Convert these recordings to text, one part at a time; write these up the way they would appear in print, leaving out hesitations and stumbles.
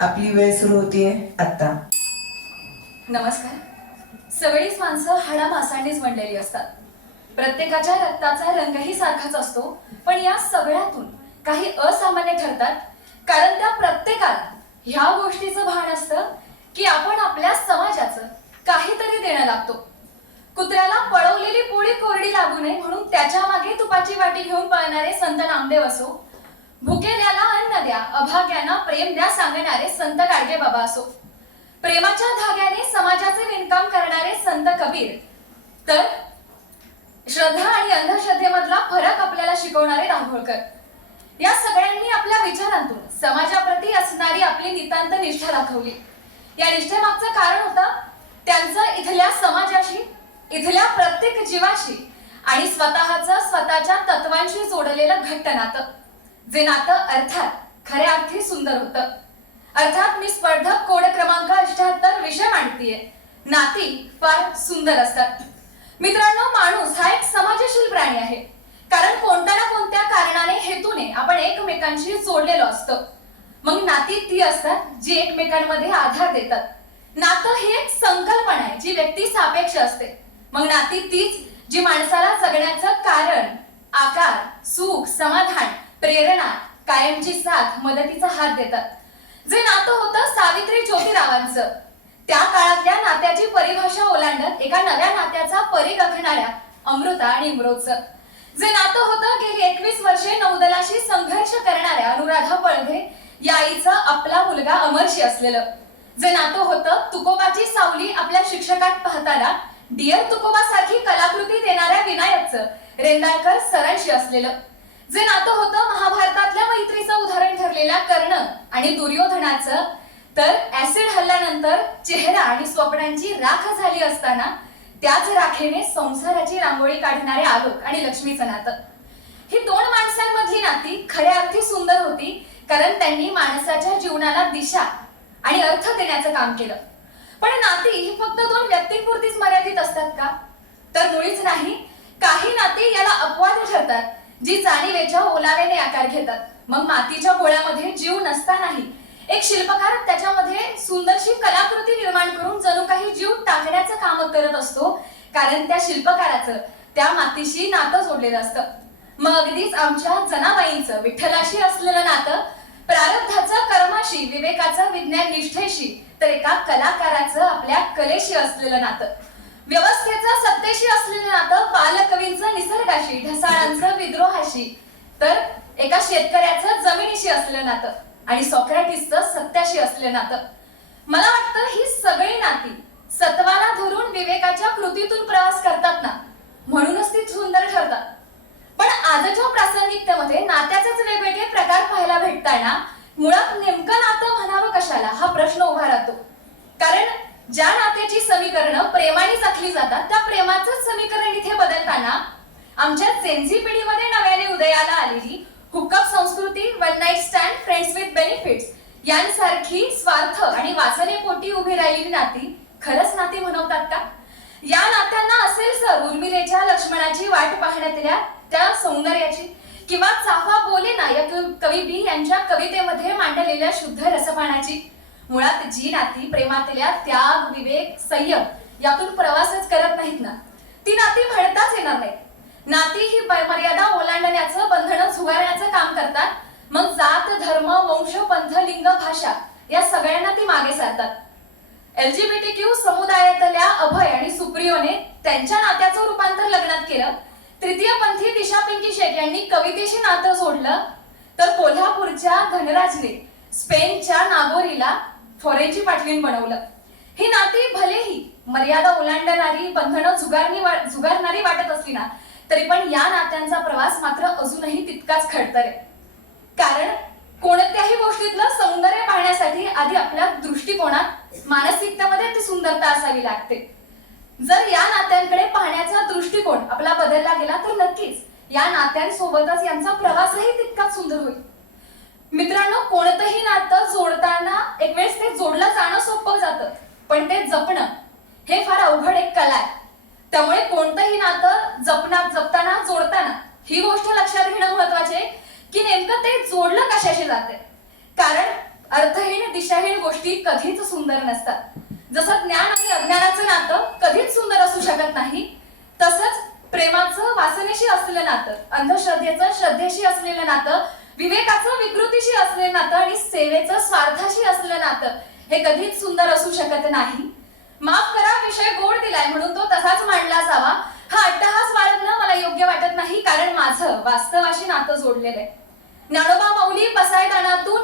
आपली वेळ सुरू होतीये आता. नमस्कार. सगळीच माणसं हाडामासांनीच बनलेली असतात. प्रत्येकाच्या रक्ताचा रंगही सारखाच असतो. पण या सगळ्यातून काही असामान्य ठरतात, कारण त्या प्रत्येकाला ह्या गोष्टीचं भान असतं की आपण आपल्या समाजाचं काहीतरी देणं लागतो. कुत्र्याला पळवलेली पोळी कोरडी लागू नये म्हणून त्याच्या मागे तुपाची वाटी घेऊन पळणारे संत नामदेव असो, भुकेल्याला अन्न द्या, अभाग्यांना प्रेम द्या सांगणारे संत गाडगेबाबा असो, प्रेमाच्या धाग्याने समाजाचे विणकाम करणारे संत कबीर, तर श्रद्धा आणि अंधश्रद्धेमधला फरक आपल्याला शिकवणारे दाभोळकर, या सगळ्यांनी आपल्या विचारांतून समाजाप्रती असणारी आपली नितांत निष्ठा दाखवली. या निष्ठेमागचं कारण होतं त्यांचं इथल्या समाजाशी, इथल्या प्रत्येक जीवाशी आणि स्वतःच्या तत्वांशी जोडलेलं घट्ट नातं, जे नातं अर्थात खऱ्या अर्थी सुंदर होतं. अर्थात मी स्पर्धक कोड क्रमांक 78 विषय मांडतीये. नाती फार सुंदर असतात. मित्रांनो, माणूस हा एक समाजशील प्राणी आहे, कारण कोणत्या ना कोणत्या कारणाने, हेतूने आपण एकमेकांशी जोडलेलो असतो. मग नाती ती असतात जी एकमेकांमध्ये आधार देतात. नातं ही एक संकल्पना आहे जी व्यक्ती सापेक्ष असते. मग नाती तीच जी माणसाला जगण्याचं कारण, आकार, सुख, समाधान, प्रेरणा, कायमची साथ, मदतीचा हात देतात. जे नातं होतं सावित्री ज्योतिरावांचं, त्या काळातल्या नात्याची परिभाषा ओलांडत एका नव्या नात्याचा परीघ आखणाऱ्या अमृता आणि इम्रोजचं. जे नातं होतं गेली 21 वर्षे नौदलाशी संघर्ष करणाऱ्या अनुराधा पळघे या आईचं आपला मुलगा अमरशी असलेलं. जे नातं होतं तुकोबाची सावली आपल्या शिक्षकात पाहताना डिअर तुकोबा सारखी कलाकृती देणाऱ्या विनायकचं रेंदाळकर सरांशी असलेलं. जे नातं होतं महाभारतातल्या मैत्रीचं उदाहरण ठरलेल्या कर्ण आणि दुर्योधनाचं, तर ऍसिड हल्ल्यानंतर चेहरा आणि स्वप्नांची राख झाली असताना त्याच राखेने संसाराची रांगोळी काढणारे आलोक आणि लक्ष्मीचं नातं. ही दोन माणसांमधली नाती खऱ्या अर्थी सुंदर होती, कारण त्यांनी माणसाच्या जीवनाला दिशा आणि अर्थ देण्याचं काम केलं. पण नाती ही फक्त दोन व्यक्तींपुरतीच मर्यादित असतात का? तर मुळीच नाही. काही नाती याला अपवाद ठरतात, जी जाणीवेच्या ओलाव्याने आकार घेतात. मग मातीच्या गोळ्यामध्ये जीव नसतानाही एक शिल्पकार त्याच्यामध्ये सुंदरशी कलाकृती निर्माण करून जणू काही जीव टाकण्याचं काम करत असतो, कारण त्या शिल्पकाराचं त्या मातीशी नातं जोडलेलं असतं. मग अगदीच आमच्या जनाबाईंचं विठ्ठलाशी असलेलं नातं, प्रारब्धाचं कर्माशी, विवेकाचं विज्ञान निष्ठेशी, तर एका कलाकाराचं आपल्या कलेशी असलेलं नातं, व्यवस्थेचं सत्तेशी असलेलं नातं, बालकवींचं निसर्गाशी, ढसाळांचं विद्रोहाशी, तर एका शेतकऱ्याचं जमिनीशी असलेलं नातं आणि सॉक्रेटिसचं सत्याशी असलेलं नातं. मला वाटतं ही सगळी नाती सत्वाला धरून विवेकाच्या कृतीतून प्रवास करतात ना, म्हणूनच ती सुंदर ठरतात. पण आजच्या प्रासंगिकतेमध्ये नात्याचेच वेगवेगळे प्रकार पाहायला भेटताना मुळात नेमकं नातं म्हणावं कशाला हा प्रश्न उभा राहतो. कारण ज्या नात्याची समीकरणं प्रेमाने आखली जातात, त्या प्रेमाचं समीकरण इथे बदलताना आमच्या जेनझी पिढीमध्ये नव्याने उदयाला आलेली हुकअप संस्कृती, one night stand, friends with benefits यांसारखी स्वार्थ आणि वासनेपोटी उभी राहिलेली नाती खरंच नाती म्हणवतात का? या नात्यांना असेल सर उर्मिलेच्या लक्ष्मणाची वाट पाहण्यातल्या त्या सौंदर्याची, किंवा चाफा बोले ना या कवी बी यांच्या कवितेमध्ये मांडलेल्या शुद्ध रसपानाची. मुळात जी नाती प्रेमातल्या त्याग, विवेक, संयम यातून प्रवासच करत नाहीत ना, ती नाती म्हणताच येणार नाहीत. नाती ही मर्यादा ओलांडण्याचं, बंधनं झुगारण्याचं काम करतात. मग जात, धर्म, वंश, पंथ, लिंग, भाषा या सगळ्यांना ती मागे सारतात. LGBTQ समुदायातल्या अभय आणि सुप्रियोने त्यांच्या नात्याचं रूपांतर लग्नात केलं. तृतीयपंथी दिशा पिंकी शेख यांनी कवितेशी नातं जोडलं, तर कोल्हापूरच्या धनराजने स्पेनच्या नागोरीला फॉरेनची पाटलीन बनवलं. ही नाती भलेही मर्यादा ओलांडणारी, बंधनं झुगारणारी वाटत असली ना, तरी पण या नात्यांचा प्रवास मात्र अजूनही तितकाच खडतर आहे. कारण कोणत्याही गोष्टीतलं सौंदर्य पाहण्यासाठी आधी आपल्या दृष्टिकोनात, मानसिकतेमध्ये ती सुंदरता असावी लागते. जर या नात्यांकडे पाहण्याचा दृष्टिकोन आपला बदलला गेला तर नक्कीच या नात्यांसोबतच यांचा प्रवासही तितकाच सुंदर होईल. मित्रांनो, कोणतंही नातं जोडताना एक वेळेस ते जोडलं जाणं सोपं जातं, पण ते जपणं हे फार अवघड एक कला आहे. त्यामुळे कोणतंही नातं जपताना, जोडताना ही गोष्ट लक्षात घेणं महत्वाचे की नेमकं ते जोडलं कशाशी जाते. कारण अर्थहीन, दिशाहीन गोष्टी कधीच सुंदर नसतात. जसं ज्ञान आणि अज्ञानाचं नातं कधीच सुंदर असू शकत नाही, तसंच प्रेमाचं वासनेशी असलेलं नातं, अंधश्रद्धेचं श्रद्धेशी असलेलं नातं, विवेकाचं विकृतीशी असलेलं नातं आणि सेवेचं स्वार्थाशी असलेलं नातं हे कधीच सुंदर असू शकत नाही. माफ करा, विषय गोड दिलाय म्हणून तो तसाच मांडला जावा हा अट्टहास बाळगणं मला योग्य वाटत नाही, कारण माझं वास्तवाशी नातं जोडलेलं आहे. ज्ञानोबा माऊली पसायदानातून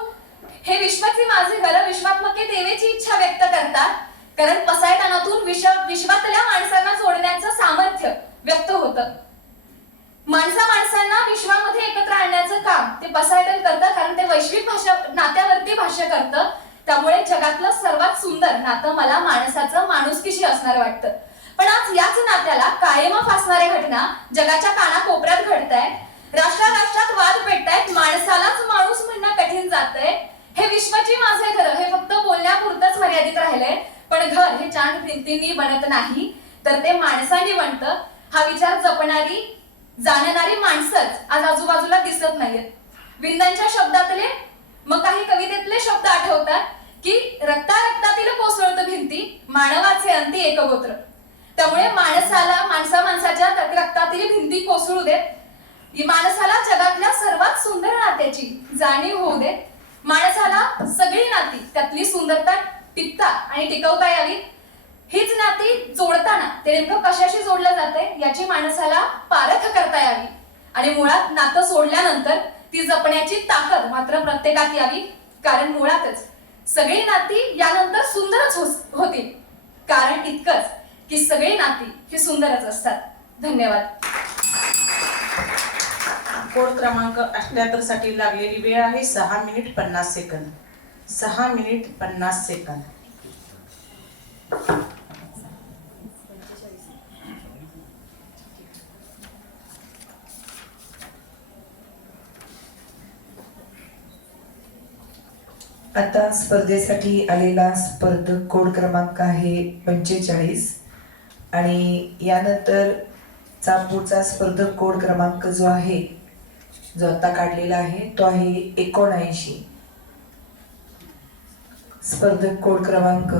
हे विश्वाचे माझे घर विश्वात्मके देवेची इच्छा व्यक्त करतात, कारण पसायदानातून विश्वातल्या माणसांना जोडण्याचं सामर्थ्य व्यक्त होतं. माणसांना विश्वामध्ये एकत्र आणण्याचं काम ते पसायदान करतं, कारण ते वैश्विक नात्यावरती भाष्य करतं. त्यामुळे जगातलं सर्वात सुंदर नातं मला माणसाचं माणुसकीशी असणार वाटतं. पण आज याच नात्याला कायम फासणाऱ्या घटना जगाच्या कानाकोपऱ्यात घडतायत. राष्ट्रात वाद पेटतायत. माणसालाच माणूस म्हणणं कठीण जातंय. हे विश्वाची माझे घर हे फक्त बोलण्यापुरतच मर्यादित राहिलंय, पण घर हे चांड भिंतींनी बनत नाही, तर ते माणसांनी बनतं. हा विचार जपणारी जाणणारी माणसंच आज आजूबाजूला दिसत नाहीयेत. विंदांच्या शब्दातले मग काही कवितेतले शब्द आठवतात की रक्तातील कोसळत भिंती मानवाचे अंती एकगोत्र. त्यामुळे माणसाच्या रक्तातील भिंती कोसळू देत. माणसाला जगातल्या सर्वात सुंदर नात्याची जाणीव होऊ देत. माणसाला सगळी नाती त्यातली सुंदरता टिकता आणि टिकवता यावी. हीच नाती जोडताना ते नेमकं कशाशी जोडलं जातंय याची माणसाला पारख करता यावी. आणि मुळात नातं सोडल्यानंतर ती जपण्याची ताकद मात्र प्रत्येकात यावी, कारण मुळातच सगळी नाती यानंतर सुंदरच होतील. कारण इतकंच की सगळी नाती ही सुंदरच असतात. धन्यवाद. कोड क्रमांक 78 साठी लागलेली वेळ आहे 6 मिनिट 50 सेकंद. 6 minute 50 second. आता स्पर्धेसाठी आलेला स्पर्धक कोड क्रमांक आहे 45 आणि यानंतरचा पुढचा स्पर्धक कोड क्रमांक जो आहे, जो आता काढलेला आहे तो आहे 79. स्पर्धक कोड क्रमांक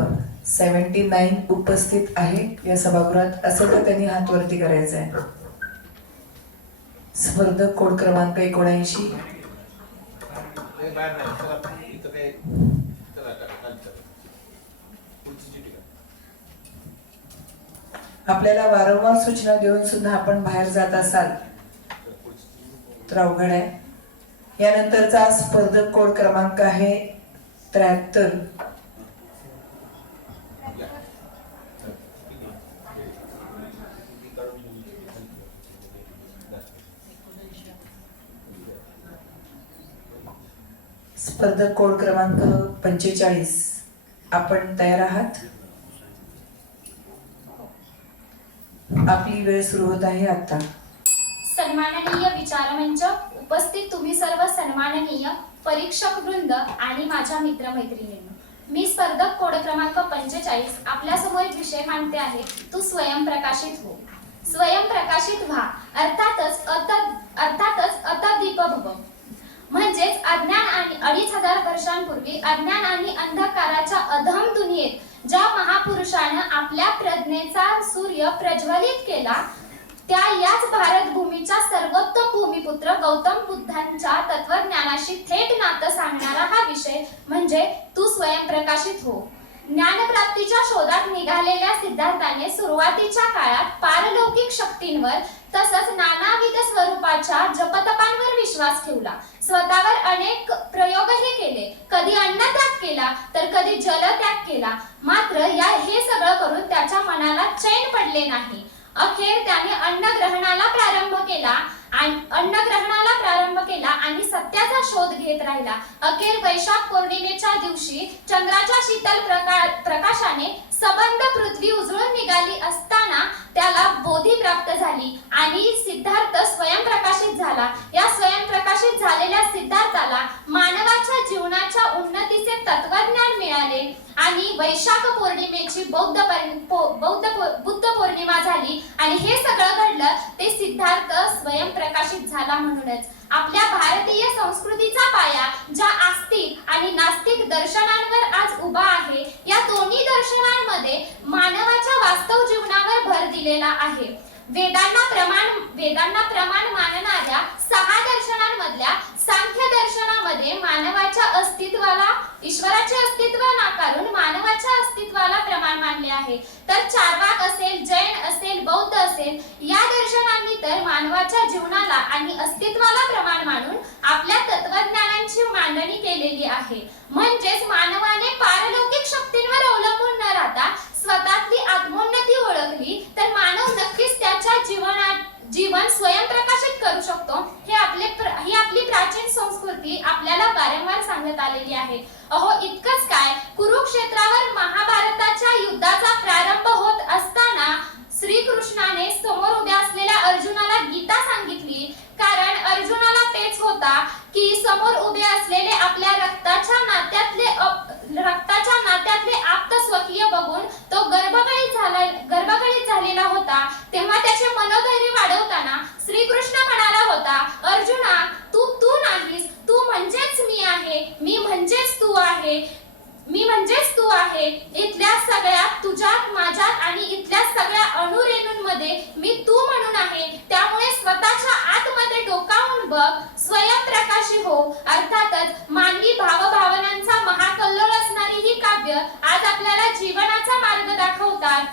79 उपस्थित आहे या सभागृहात, असं तर त्यांनी हात वरती करायचा आहे. स्पर्धक कोड क्रमांक 79. आपल्याला वारंवार सूचना देऊन सुद्धा आपण बाहेर जात असाल तर अवघड आहे. यानंतरचा स्पर्धक कोड क्रमांक आहे 73. स्पर्धक कोड क्रमांक 45. आपण तयार आहात? आपली वेळ सुरू होत आहे आता. सन्माननीय विचारमंच, उपस्थित तुम्ही सर्व सन्माननीय परीक्षक वृंद आणि माझ्या मित्रमैत्रिणींनो, मी स्पर्धक कोड क्रमांक 45 आपल्या समोर एक विषय मांडते आहे. तू स्वयंप्रकाशित हो. स्वयंप्रकाशित व्हा, अर्थातच अतदीप भव. म्हणजेच अज्ञान आणि 2500 वर्षांपूर्वी अज्ञान आणि अंधकाराच्या अधम दुनियेत ज्या महापुरुषानं आपल्या प्रज्ञेचा सूर्य प्रज्वलित केला, त्या याच भारत भूमीच्या सर्वोत्तम भूमिपुत्र गौतम बुद्धांच्या तत्वज्ञानाशी थेट नातं सांगणारा हा विषय म्हणजे तू स्वयंप्रकाशित हो. ज्ञानप्राप्तीच्या शोधात निघालेल्या सिद्धार्थाने सुरुवातीच्या काळात पारलौकिक शक्तींवर तसंच नानाविध स्वरूपाच्या जपतपांवर विश्वास ठेवला. स्वतःवर अनेक प्रयोगही केले. कधी अन्नत्याग केला तर कधी जलत्याग केला. मात्र हे सगळं करून त्याच्या मनाला चैन पडले नाही. अखेर त्याने अन्नग्रहणाला प्रारंभ केला आणि सत्याचा शोध घेत राहिला. अखेर वैशाख पौर्णिमेच्या दिवशी चंद्राच्या शीतल प्रकाशाने सबंध पृथ्वी उजळून निघाली असताना त्याला बोधी प्राप्त झाली आणि सिद्धार्थ स्वयंप्रकाशित झाला. या स्वयंप्रकाशित झालेल्या सिद्धार्थाला मानवाच्या जीवनाच्या उन्नतीचे तत्वज्ञान मिळाले आणि वैशाख पौर्णिमेची बुद्ध पौर्णिमा झाली आणि हे सगळं घडलं ते सिद्धार्थ स्वयंप्रकाशित झाला म्हणूनच. आपल्या भारतीय संस्कृतीचा पाया ज्या आस्तिक आणि नास्तिक दर्शनांवर आज उभा आहे, या दोन्ही दर्शनांमध्ये मानवाच्या वास्तव जीवनावर भर दिलेला आहे. वेदांना प्रमाण मानणाऱ्या 6 दर्शनांमधल्या सांख्य दर्शनामध्ये मानवाच्या अस्तित्वाला, ईश्वराचे अस्तित्व नाकारून मानवाच्या अस्तित्वाला प्रमाण मानले आहे. तर चार्वाक असेल, जैन असेल, बौद्ध असेल, या दर्शनांनी तर मानवाच्या जीवनाला आणि अस्तित्वाला प्रमाण मानून आपल्या तत्वज्ञानांची मांडणी केलेली आहे. म्हणजेच मानवाने पारलौकिक शक्तींवर अवलंबून न राहता स्वतःतली आत्मोन्नती ओळखली तर मानव नक्कीच त्याच्या जीवन स्वयंप्रकाशित करू शकतो. ही आपली प्राचीन संस्कृती आपल्याला वारंवार सांगत आलेली आहे. अहो इतकंच काय, कुरुक्षेत्रावर महाभारताच्या युद्धाचा प्रारंभ होत असताना श्रीकृष्णाने समोर उभ्या असलेल्या अर्जुनाला गीता सांगितली, कारण अर्जुनाला पेच होता की समोर उभे असलेले आपल्या रक्ताच्या नात्यातले आप्त स्वकीय बघून तो गर्भगळीत झालेला होता. तेव्हा त्याचे मनोधैर्य वाढवताना श्रीकृष्ण म्हणाला होता, अर्जुना तू नाहीस, तू म्हणजेच मी आहे, मी म्हणजेच तू आहे, मी म्हणजेच तू आहे. इथल्या सगळ्या तुझ्यात, माझ्यात आणि इथल्या सगळ्या अणुरेणूंमध्ये मी तू म्हणून आहे. त्यामुळे स्वतःच्या आतमध्ये डोकावून बघ, स्वयंप्रकाशी हो. अर्थातच मानवी भावभावनांचा महाकल्लोळ असणारी ही काव्य आज आपल्याला जीवनाचा मार्ग दाखवतात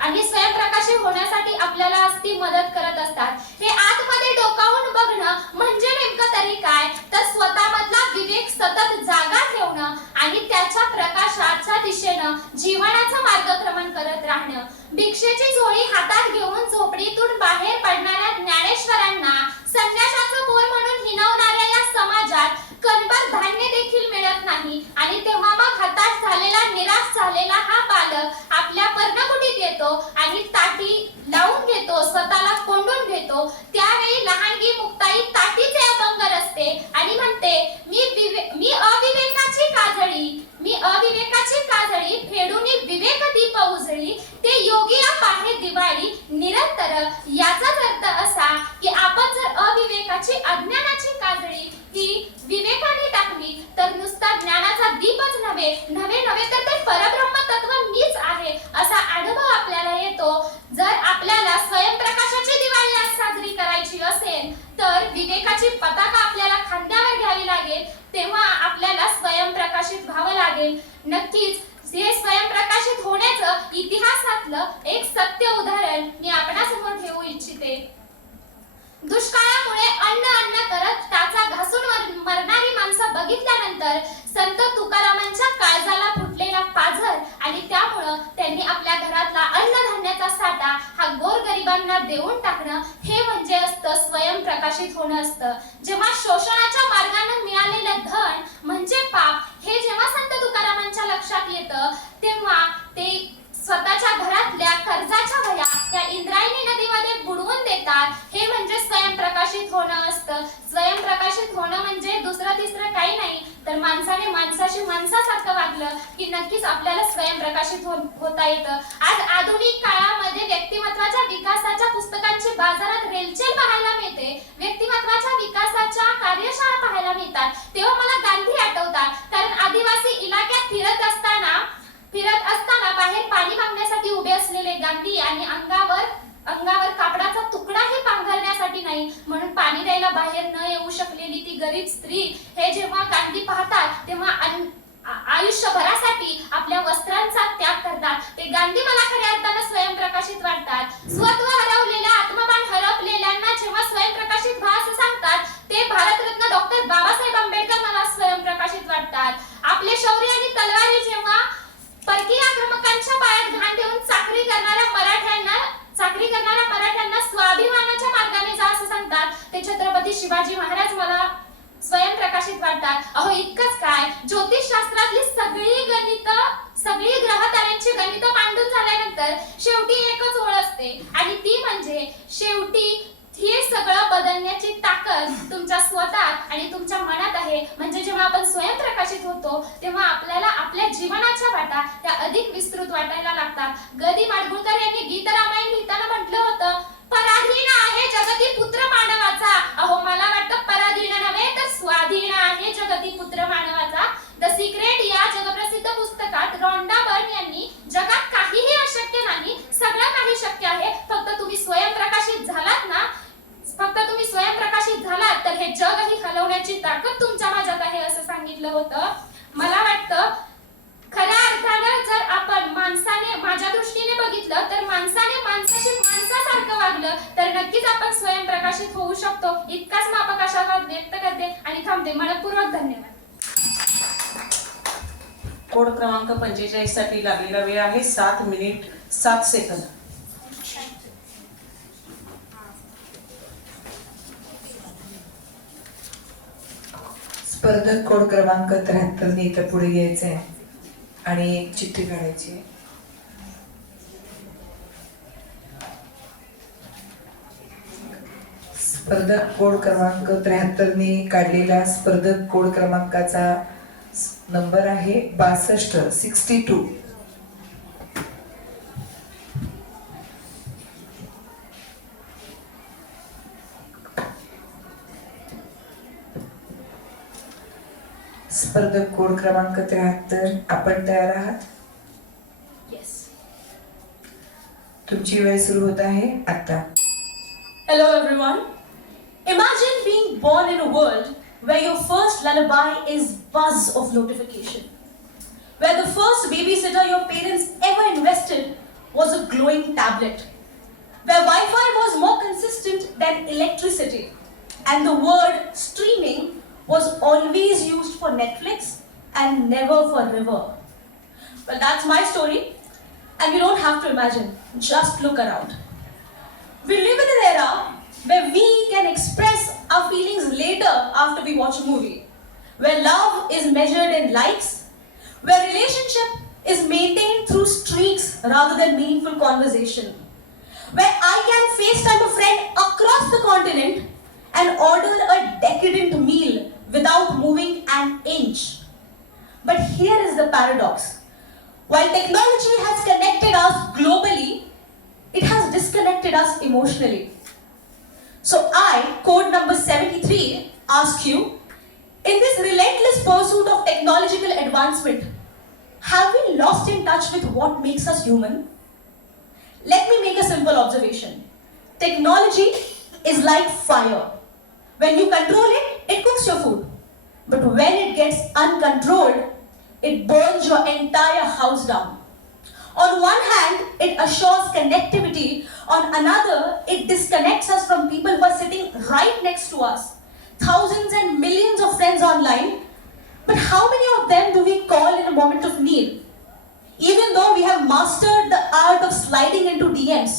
आणि स्वयंप्रकाशी होण्यासाठी आपल्याला ती मदत करत असतात. हे आतमध्ये डोकावून बघणं म्हणजे नेमकं तरी काय, तर स्वतःमधला विवेक सतत जागा ठेवणं आणि त्याच्या प्रकाशाच्या दिशेनं जीवनाचं मार्गक्रमण करत राहणं. भिक्षेची झोळी हातात घेऊन झोपडीतून बाहेर पडणाऱ्या ज्ञानेश्वरांना संन्याशाचं पोर म्हणून हिणवणाऱ्या या समाजात कणभर धान्य देखील मिळत नाही आणि तेव्हा मग हताश झालेला, निराश झालेला हा बालक आपल्या पर्णकुटीत येतो आणि ताटी लावून घेतो, स्वतःला कोंडून घेतो. त्यावेळी लहानगी मुक्ताई ताटीचे अभंग रचते आणि म्हणते, मी अविवेकाची काजळी फेडून विवेक दीप उजळी, ते योगी पाहे दिवाळी निरंतर. याचाच अर्थ असा की आपण जर अविवेकाची, अज्ञानाची काजळी ही विवेकाने टाकली तर नुसता ज्ञानाचा दीपच नव्हे तर ते परब्रह्म तत्व मीच आहे असा अनुभव आपल्याला येतो. जर आपल्याला स्वयंप्रकाशाची दिवाळी आज साजरी करायची असेल तर विवेकाची पताका आपल्याला खांद्यावर घ्यावी लागेल, तेव्हा आपल्याला स्वयंप्रकाशित व्हावं लागेल. नक्कीच हे स्वयंप्रकाशित होण्याचं इतिहासातलं एक सत्य उदाहरण मी आपणासमोर ठेवू इच्छिते. दुष्काळामुळे अन्न करत टाचा घासून मरणारी माणसं बघितल्यानंतर संत तुकारामांच्या काळजाला फुटलेला पाझर आणि त्यामुळं त्यांनी आपल्या घरातला अन्नधान्याचा साठा हा गोरगरिबांना देऊन टाकणं, हे म्हणजे असतं स्वयंप्रकाशित होणं असतं. जेव्हा शोषणाच्या मार्गाने मिळालेलं धन म्हणजे पाप, हे जेव्हा संत तुकारामांच्या लक्षात येतं तेव्हा ते स्वतःच्या घरातल्या कर्जाच्या वह्या त्या इंद्रायणी नदीमध्ये बुडवून देतात. हे म्हणजे स्वयंप्रकाशित होणं असतं. स्वयंप्रकाशित होणं म्हणजे दुसरं तिसरं काही नाही तर माणसाने माणसाशी माणसासारखं वागलं की नक्कीच आपल्याला स्वयंप्रकाशित होता येतं. आज आधुनिक काळामध्ये व्यक्तिमत्वाच्या विकासाच्या पुस्तकांची बाजारात रेलचेल पाहायला मिळते, व्यक्तिमत्वाच्या विकासाच्या कार्यशाळा पाहायला मिळतात. तेव्हा मला गांधी आठवतात, कारण आदिवासी इलाक्यात फिरत असताना बाहेर पाणी मागण्यासाठी उभे असलेले गांधी आणि अंगावर कापडाचा तुकडाही पांघरण्यासाठी नाही म्हणून पाणी द्यायला बाहेर न येऊ शकलेली ती गरीब स्त्री, हे जेव्हा गांधी पाहतात तेव्हा आयुष्यभरासाठी आपल्या वस्त्रांचा त्याग करतात. ते गांधी मला खऱ्या अर्थानं स्वयंप्रकाशित वाटतात. स्वत्व हरवलेल्या, आत्मभान हरपलेल्यांना जेव्हा स्वयंप्रकाशित व्हा असं सांगतात ते भारतरत्न डॉक्टर बाबासाहेब आंबेडकर मला स्वयंप्रकाशित वाटतात. आपले शौर्य आणि तलवारी जेव्हा परकीय आक्रमकांच्या पायात घाण ठेवून चाकरी करणाऱ्या मराठ्यांना स्वाभिमानाच्या मार्गाने जा असं सांगतात ते छत्रपती शिवाजी महाराज मला स्वयंप्रकाशित वाटतात. अहो इतकंच काय, ज्योतिषशास्त्रातली सगळी ग्रहताऱ्यांची गणित मांडून झाल्यानंतर शेवटी एकच ओळ असते आणि ती म्हणजे शेवटी हे सगळं बदलण्याची ताकद तुमच्या स्वतः वाटायला लागतात. ग. माडगुळकर यांनी गीत रामायण लिहिताना म्हटलं होतं, पराधीन आहे जगती पुत्र मानवाचा. अहो मला वाटतं पराधीन नव्हे तर स्वाधीन आहे जगती पुत्र मानवाचा. द सिक्रेट या जगप्रसिद्ध पुस्तकात रॉन्डा बर्न यांनी जगात काहीही अशक्य नाही, सगळं काही शक्य आहे, फक्त तुम्ही स्वयंप्रकाशित झालात ना, फक्त तुम्ही स्वयंप्रकाशित झालात तर हे जगही हलवण्याची ताकद तुमच्या माझ्यात आहे असं सांगितलं होतं. मला वाटतं खऱ्या अर्थानं जर आपण माणसाने, माझ्या दृष्टीने बघितलं तर माणसाने माणसाशी माणसासारखं वागलं तर नक्कीच आपण स्वयंप्रकाशित होऊ शकतो. इतकाच मापक आशावाद व्यक्त करते आणि थांबते. मनपूर्वक धन्यवाद. कोड क्रमांक 45 साठी लागलेला वेळ आहे 7 मिनिट 7 सेकंद. स्पर्धक कोड क्रमांक 73 ने इथं पुढे यायचं आहे आणि एक चिठ्ठी काढायची आहे. स्पर्धक कोड क्रमांक 73 ने काढलेला स्पर्धक कोड क्रमांकाचा नंबर आहे 6262. स्पर्धक कोड क्रमांक 73, आपण तयार आहात? येस. तुमची वेळ सुरू होत आहे आता. Hello everyone. Imagine being born in a world where your first lullaby is buzz of notification. Where the first babysitter your parents ever invested was a glowing tablet. Where Wi-Fi was more consistent than electricity. And the word streaming was always used for Netflix and never for river. Well, that's my story. And you don't have to imagine. Just look around. We live in an era where we can express our feelings later after we watch a movie, where love is measured in likes, where relationship is maintained through streaks rather than meaningful conversation, where I can FaceTime a friend across the continent and order a decadent meal without moving an inch. But here is the paradox. While technology has connected us globally, it has disconnected us emotionally. So I, code number 73, ask you, in this relentless pursuit of technological advancement, have we lost in touch with what makes us human? Let me make a simple observation. Technology is like fire. When you control it, it cooks your food. But when it gets uncontrolled, it burns your entire house down. On one hand, it assures connectivity. On another, it disconnects us from people who are sitting right next to us. Thousands and millions of friends online. But how many of them do we call in a moment of need? Even though we have mastered the art of sliding into DMs,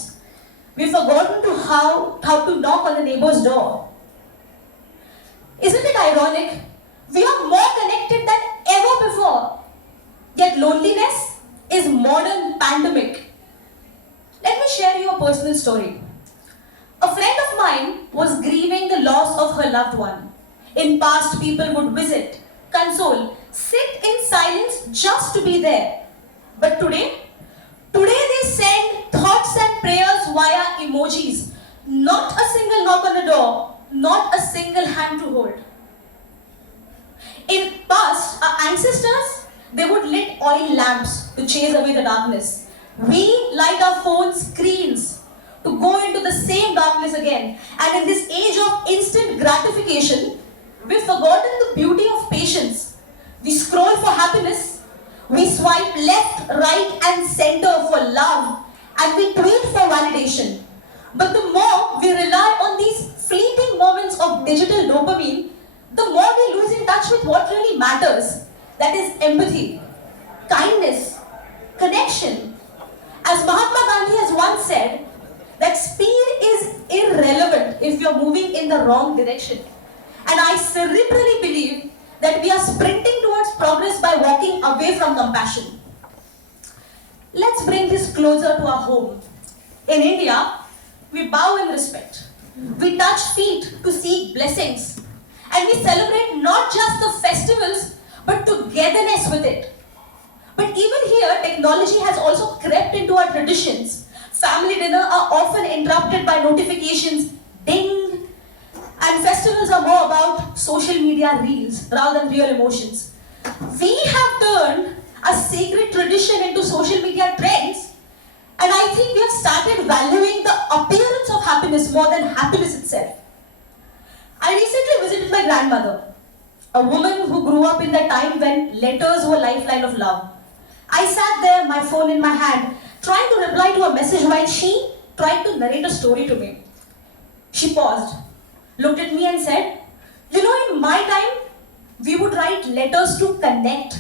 we've forgotten to how to knock on the neighbor's door. Isn't it ironic? We are more connected than ever before. Yet loneliness is modern pandemic. Let me share you a personal story. A friend of mine was grieving the loss of her loved one. In past, people would visit, console, sit in silence just to be there. But today they send thoughts and prayers via emojis. Not a single knock on the door, not a single hand to hold. In past, our ancestors, they would lit oil lamps to chase away the darkness. We light our phone screens to go into the same darkness again. And in this age of instant gratification, we've forgotten the beauty of patience. We scroll for happiness, we swipe left, right and center for love, and we tweet for validation. But the more we rely on these fleeting moments of digital dopamine, the more we lose in touch with what really matters. That is empathy, kindness, connection. As Mahatma Gandhi has once said, that speed is irrelevant if you're moving in the wrong direction. And I cerebrally believe that we are sprinting towards progress by walking away from compassion. Let's bring this closer to our home. In India, we bow in respect. We touch feet to seek blessings. And we celebrate not just the festivals, but togetherness with it. But even here, technology has also crept into our traditions. Family dinner are often interrupted by notifications, ding, and festivals are more about social media reels rather than real emotions. We have turned a sacred tradition into social media trends, and I think we have started valuing the appearance of happiness more than happiness itself. I recently visited my grandmother, a woman who grew up in the time when letters were lifeline of love. I sat there, my phone in my hand, trying to reply to a message while she tried to narrate a story to me. She paused, looked at me and said, "You know, in my time, we would write letters to connect.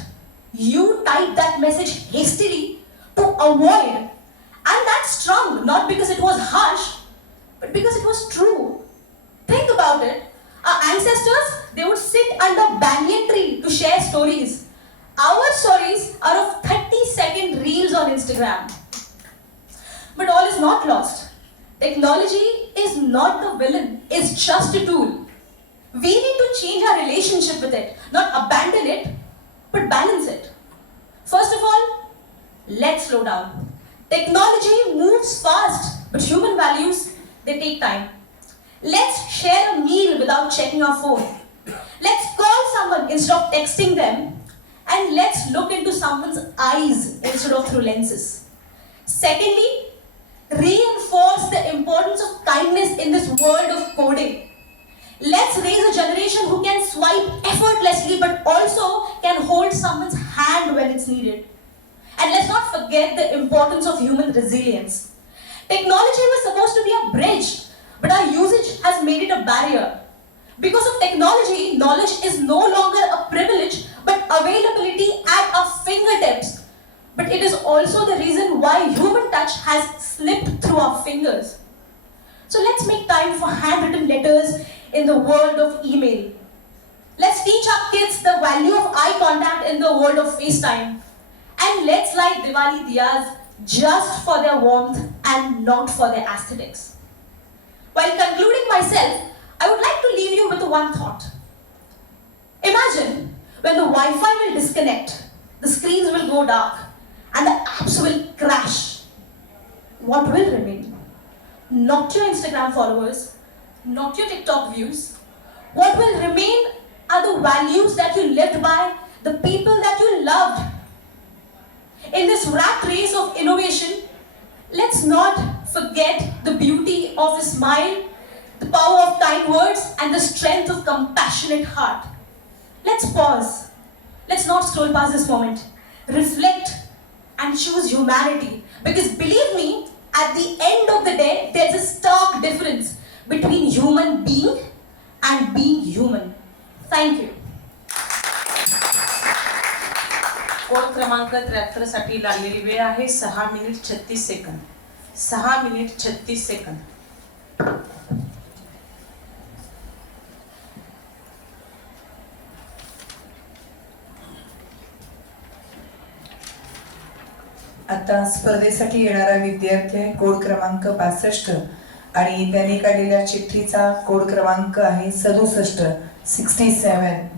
You typed that message hastily to avoid. And that stung, not because it was harsh, but because it was true. Think about it. Our ancestors, they would sit under banyan tree to share stories. Our stories are of 30-second reels on Instagram." But all is not lost. Technology is not the villain, it's just a tool. We need to change our relationship with it, not abandon it, but balance it. First of all, let's slow down. Technology moves fast, but human values, they take time. Let's share a meal without checking our phone. Let's call someone instead of texting them. And let's look into someone's eyes instead of through lenses. Secondly, reinforce the importance of kindness in this world of coding. Let's raise a generation who can swipe effortlessly but also can hold someone's hand when it's needed. And let's not forget the importance of human resilience. Technology was supposed to be a bridge, but our usage has made it a barrier. Because of technology, knowledge is no longer a privilege, but availability at our fingertips. But it is also the reason why human touch has slipped through our fingers. So let's make time for handwritten letters in the world of email. Let's teach our kids the value of eye contact in the world of FaceTime. And let's light Diwali diyas just for their warmth and not for their aesthetics. While concluding myself, I would like to leave you with one thought. Imagine when the Wi-Fi will disconnect, the screens will go dark, and the apps will crash. What will remain? Not your Instagram followers, not your TikTok views. What will remain are the values that you lived by, the people that you loved. In this rat race of innovation, let's not forget the beauty of a smile, the power of kind words, and the strength of compassionate heart. Let's pause. Let's not scroll past this moment. Reflect and choose humanity. Because believe me, at the end of the day, there's a stark difference between human being and being human. Thank you. Code क्रमांक 73 साठी लागलेली वेळ आहे 6 minute 36 second. 6 minute 36 second. आता स्पर्धेसाठी येणारा विद्यार्थी आहे कोड क्रमांक 62 आणि त्याने काढलेल्या चिठ्ठीचा कोड क्रमांक आहे 67.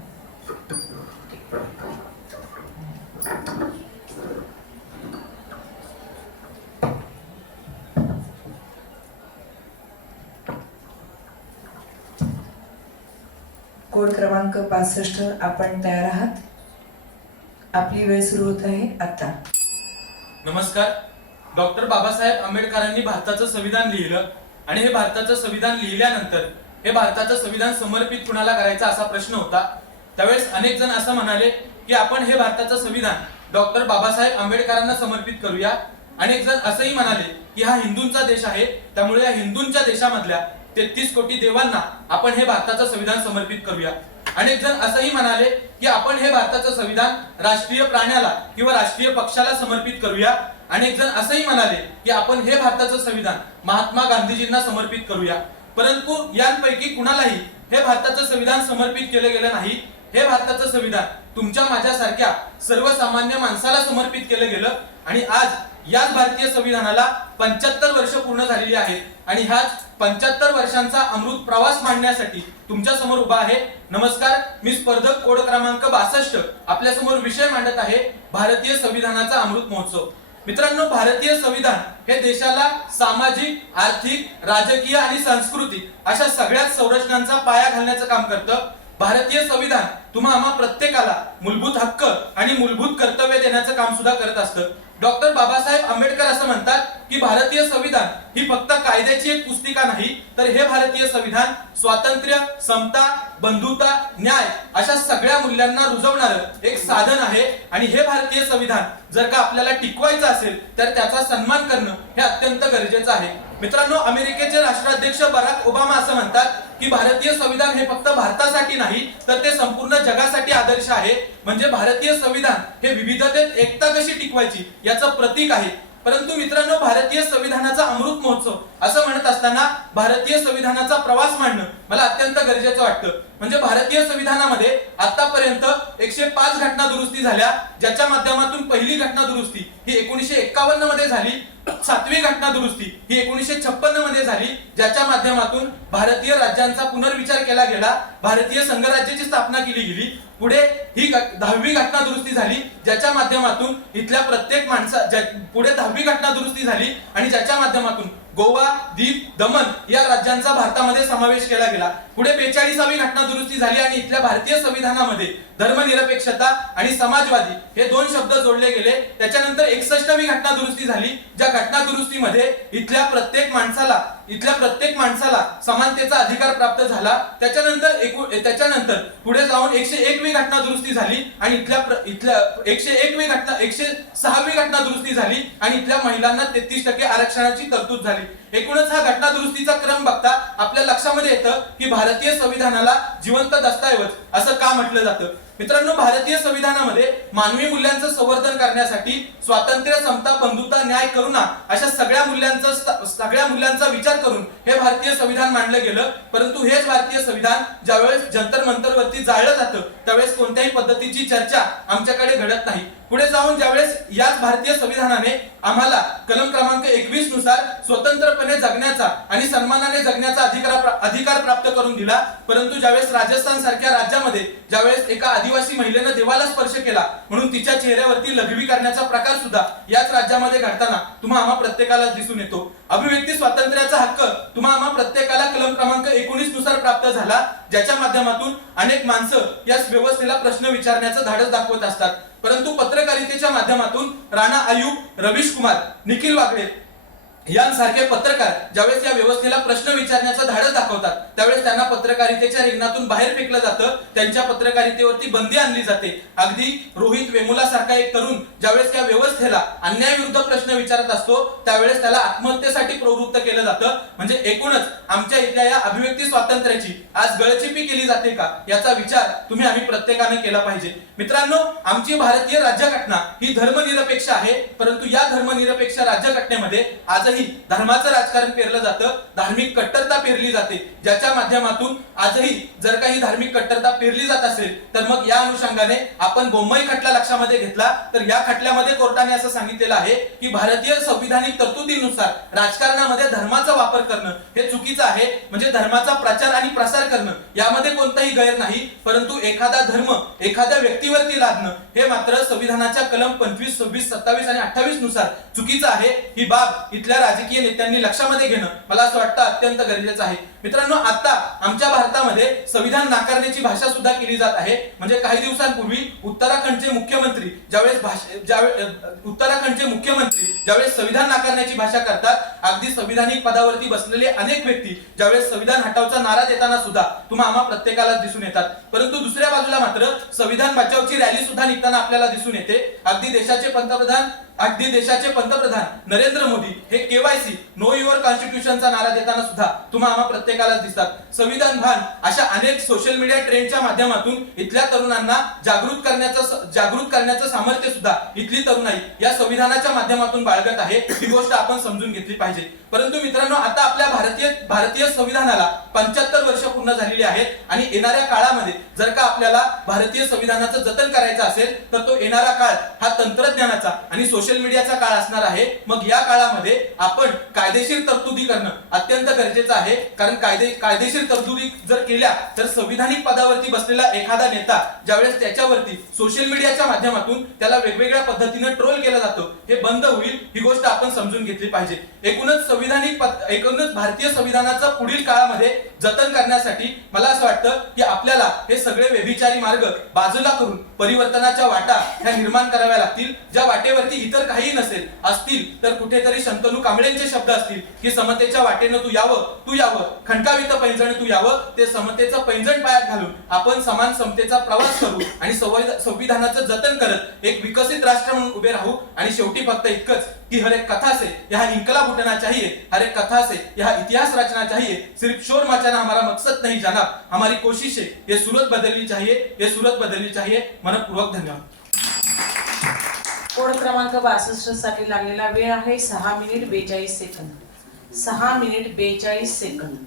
कोड क्रमांक 62, आपण तयार आहात? आपली वेळ सुरू होत आहे आता. नमस्कार. डॉक्टर बाबासाहेब आंबेडकरांनी भारताचं संविधान लिहिलं आणि हे भारताचं संविधान लिहिल्यानंतर हे भारताचं संविधान समर्पित कुणाला करायचा असा प्रश्न होता. त्यावेळेस अनेक जण असं म्हणाले की आपण हे भारताचं संविधान डॉक्टर बाबासाहेब आंबेडकरांना समर्पित करूया. अनेक जण असंही म्हणाले की हा हिंदूंचा देश आहे, त्यामुळे या हिंदूंच्या देशामधल्या 33 कोटी देवांना आपण हे भारताचं संविधान समर्पित करूया. अनेक जण असंही म्हणाले की आपण हे भारताचं संविधान राष्ट्रीय प्राण्याला किंवा राष्ट्रीय पक्षाला समर्पित करूया. अनेक जण असंही म्हणाले की आपण हे भारताचं संविधान महात्मा गांधीजींना समर्पित करूया. परंतु यांपैकी कुणालाही हे भारताचं संविधान समर्पित केलं गेलं नाही. हे भारताचं संविधान तुमच्या माझ्यासारख्या सर्वसामान्य माणसाला समर्पित केलं गेलं आणि आज याच भारतीय संविधानाला 75 वर्ष पूर्ण झालेली आहेत आणि ह्याच 75 वर्षांचा अमृत प्रवास मांडण्यासाठी तुमच्या समोर उभा आहे. नमस्कार, मी स्पर्धक कोड क्रमांक 62 आपल्या समोर विषय मांडत आहे भारतीय संविधानाचा अमृत महोत्सव. मित्रांनो, भारतीय संविधान हे देशाला सामाजिक, आर्थिक, राजकीय आणि सांस्कृतिक अशा सगळ्याच संरचनांचा पाया घालण्याचं काम करतं. भारतीय संविधान तुम्हा आम्हा प्रत्येकाला मूलभूत हक्क आणि मूलभूत कर्तव्य देण्याचं काम सुद्धा करत असतं. डॉक्टर बाबासाहेब आंबेडकर असं म्हणतात की भारतीय संविधान ही फक्त कायद्याची एक पुस्तिका नाही, तर हे भारतीय संविधान स्वातंत्र्य, समता, बंधुता, न्याय अशा सगळ्या मूल्यांना रुजवणारं एक साधन आहे. आणि हे भारतीय संविधान जर का आपल्याला टिकवायचं असेल तर त्याचा सन्मान करणं हे अत्यंत गरजेचं आहे. मित्रांनो, अमेरिकेचे राष्ट्राध्यक्ष बराक ओबामा असं म्हणतात की भारतीय संविधान हे फक्त भारतासाठी नाही तर ते संपूर्ण जगासाठी आदर्श आहे. म्हणजे भारतीय संविधान हे विविधतेत एकता कशी टिकवायची याचं प्रतीक आहे. परंतु मित्रांनो, भारतीय संविधानाचा अमृत महोत्सव असं म्हणत असताना भारतीय संविधानाचा प्रवास मांडणं मला अत्यंत गरजेचं वाटतं. म्हणजे भारतीय संविधानामध्ये आतापर्यंत 105 घटना दुरुस्ती झाल्या, ज्याच्या माध्यमातून पहिली घटना दुरुस्ती ही 1951 मध्ये झाली. 7वी घटना दुरुस्ती ही 1956 मध्ये झाली, ज्याच्या माध्यमातून भारतीय राज्यांचा पुनर्विचार केला गेला, भारतीय संघराज्याची स्थापना केली गेली. पुढे ही 10वी घटना दुरुस्ती झाली, ज्याच्या माध्यमातून इथल्या प्रत्येक पुढे 10वी घटना दुरुस्ती झाली आणि ज्याच्या माध्यमातून गोवा, दीप, दमन या राज्यांचा भारतामध्ये समावेश केला गेला. पुढे 42वी घटना दुरुस्ती झाली आणि इथल्या भारतीय संविधानामध्ये धर्मनिरपेक्षता आणि समाजवादी हे 2 शब्द जोडले गेले. त्याच्यानंतर 61वी घटना दुरुस्ती झाली, ज्या घटना दुरुस्तीमध्ये इथल्या प्रत्येक माणसाला समानतेचा अधिकार प्राप्त झाला. त्याच्यानंतर पुढे जाऊन 101वी घटना दुरुस्ती झाली आणि इथल्या 106वी घटना दुरुस्ती झाली आणि इथल्या महिलांना 33% आरक्षणाची तरतूद झाली. एकूणच हा घटना दुरुस्तीचा क्रम बघता आपल्या लक्षामध्ये येतं की भारतीय संविधानाला जिवंत दस्तऐवज असं का म्हटलं जातं. मित्रांनो, भारतीय संविधानामध्ये मानवी मूल्यांचं संवर्धन करण्यासाठी स्वातंत्र्य, समता, बंधुता, न्याय, करुणा अशा सगळ्या मूल्यांचा विचार करून हे भारतीय संविधान मांडलं गेलं. परंतु हेच भारतीय संविधान ज्यावेळेस जंतर मंतरवरती जाळलं जातं त्यावेळेस कोणत्याही पद्धतीची चर्चा आमच्याकडे घडत नाही. पुढे जाऊन ज्यावेळेस याच भारतीय संविधानाने आम्हाला कलम क्रमांक 21 नुसार स्वतंत्रपणे जगण्याचा आणि सन्मानाने जगण्याचा अधिकार प्राप्त करून दिला. परंतु ज्यावेळेस राजस्थान सारख्या राज्यामध्ये ज्यावेळेस एका आदिवासी महिलेनं देवाला स्पर्श केला म्हणून तिच्या चेहऱ्यावरती लघवी करण्याचा प्रकार सुद्धा याच राज्यामध्ये घडताना तुम्हा आम्हा प्रत्येकाला दिसून येतो. अभिव्यक्ती स्वातंत्र्याचा हक्क तुम्हा आम्हा प्रत्येकाला कलम क्रमांक 19 नुसार प्राप्त झाला, ज्याच्या माध्यमातून अनेक माणसं या व्यवस्थेला प्रश्न विचारण्याचं धाडस दाखवत असतात. परंतु पत्रकारितेच्या माध्यमातून राणा आयुब, रवीश कुमार, निखिल वागळे यांसारखे पत्रकार ज्यावेळेस या व्यवस्थेला प्रश्न विचारण्याचं धाडस दाखवतात त्यावेळेस त्यांना पत्रकारितेच्या रिंगणातून बाहेर फेकलं जातं, त्यांच्या पत्रकारितेवरती बंदी आणली जाते. अगदी रोहित वेमुला सारखा एक तरुण ज्यावेळेस या व्यवस्थेला अन्यायाविरुद्ध प्रश्न विचारत असतो त्यावेळेस त्याला आत्महत्येसाठी प्रवृत्त केलं जातं. म्हणजे एकूणच आमच्या इथल्या या अभिव्यक्ती स्वातंत्र्याची आज गळचेपी केली जाते का याचा विचार आम्ही प्रत्येकाने केला पाहिजे. मित्रांनो, आमची भारतीय राज्यघटना ही धर्मनिरपेक्ष आहे, परंतु या धर्मनिरपेक्ष राज्यघटनेमध्ये आजही धर्माचं राजकारण पेरलं जातं, धार्मिक कट्टरता पेरली जाते, ज्याच्या माध्यमातून आजही जर काही धार्मिक कट्टरता पेरली जात असेल तर मग या अनुषंगाने आपण बोंबई खटला लक्षामध्ये घेतला तर या खटल्यामध्ये कोर्टाने असं सांगितलेलं आहे की भारतीय संविधानिक तरतुदीनुसार राजकारणामध्ये धर्माचा वापर करणं हे चुकीचं आहे. म्हणजे धर्माचा प्रचार आणि प्रसार करणं यामध्ये कोणताही गैर नाही, परंतु एखादा धर्म एखाद्या व्यक्तीवरती लादणं हे मात्र संविधानाच्या कलम 25, 26, 27 आणि 28 नुसार चुकीचं आहे. ही बाब इथल्या राजकीय नेत्यांनी लक्षामध्ये घेणं मला असं वाटतं अत्यंत गरजेचं आहे. मित्रांनो, आता आमच्या भारतामध्ये संविधान नाकारण्याची भाषा सुद्धा केली जात आहे. म्हणजे काही दिवसांपूर्वी उत्तराखंडचे मुख्यमंत्री ज्यावेळेस संविधान नाकारण्याची भाषा करतात, अगदी संविधानिक पदावरती बसलेले अनेक व्यक्ती ज्यावेळेस संविधान हटावचा नारा देताना सुद्धा तुम्हा आम्हा प्रत्येकाला दिसून येतात. परंतु दुसऱ्या बाजूला मात्र संविधान बचावची रॅली सुद्धा निघताना आपल्याला दिसून येते. अगदी देशाचे पंतप्रधान नरेंद्र मोदी हे KYC नो युअर कॉन्स्टिट्यूशनचा नारा देताना सुद्धा तुम्हा आम्हा प्रत्येक प्रत्येकालाच दिसतात. संविधान भान अशा अनेक सोशल मीडिया ट्रेंडच्या माध्यमातून इथल्या तरुणांना जागृत करण्याचं सामर्थ्य सुद्धा इथली तरुणाई या संविधानाच्या माध्यमातून बाळगत आहे. ही गोष्ट आपण समजून घेतली पाहिजे. परंतु मित्रांनो, आता आपल्या भारतीय संविधानाला 75 वर्ष पूर्ण झालेली आहेत आणि येणाऱ्या काळामध्ये जर का आपल्याला भारतीय संविधानाचं जतन करायचं असेल तर तो येणारा काळ हा तंत्रज्ञानाचा आणि सोशल मीडियाचा काळ असणार आहे. मग या काळामध्ये आपण कायदेशीर तरतुदी करणं अत्यंत गरजेचं आहे. कारण कायदेशीर तरतुदी जर केल्या तर संविधानिक पदावरती बसलेला एखादा नेता ज्यावेळेस त्याच्यावरती सोशल मीडियाच्या माध्यमातून त्याला वेगवेगळ्या पद्धतीने ट्रोल केलं जातं, हे बंद होईल. ही गोष्ट आपण समजून घेतली पाहिजे. एकूणच भारतीय संविधानाचं पुढील काळामध्ये जतन करण्यासाठी मला असं वाटतं की आपल्याला हे सगळे व्यभिचारी मार्ग बाजूला करून परिवर्तनाच्या वाटा ह्या निर्माण कराव्या लागतील. ज्या वाटेवरती इतर काही नसेल असतील तर कुठेतरी शंतनू कांबळेंचे शब्द असतील की समतेच्या वाटेनं तू यावं, खणकावित पैंजण तू यावं. ते समतेचं पैंजण पायात घालून आपण समान समतेचा प्रवास करू आणि संविधानाचं जतन करत एक विकसित राष्ट्र म्हणून उभे राहू. आणि शेवटी फक्त इतकंच कि हर एक कथा से यहाँ इनकलाब उठना चाहिए, हर एक कथा से यहाँ इतिहास रचना चाहिए. सिर्फ शोर मचाना हमारा मकसद नहीं जनाब, हमारी कोशिश है ये सूरत बदलनी चाहिए. मनपूर्वक धन्यवाद. कोड क्रमांक 62 साठी लागलेला वेळ आहे 6 मिनिट 42 सेकंद. 6 minute 42 second.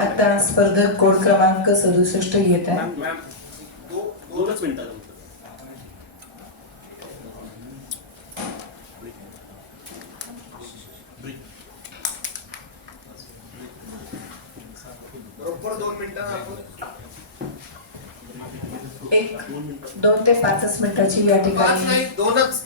आता स्पर्धक कोड क्रमांक 67 येत आहे. मॅम 2 मिनिटं. बरोबर 2 मिनिटं आपण 2 ते 5 मिनिटाची या ठिकाणी 5 नाही 2च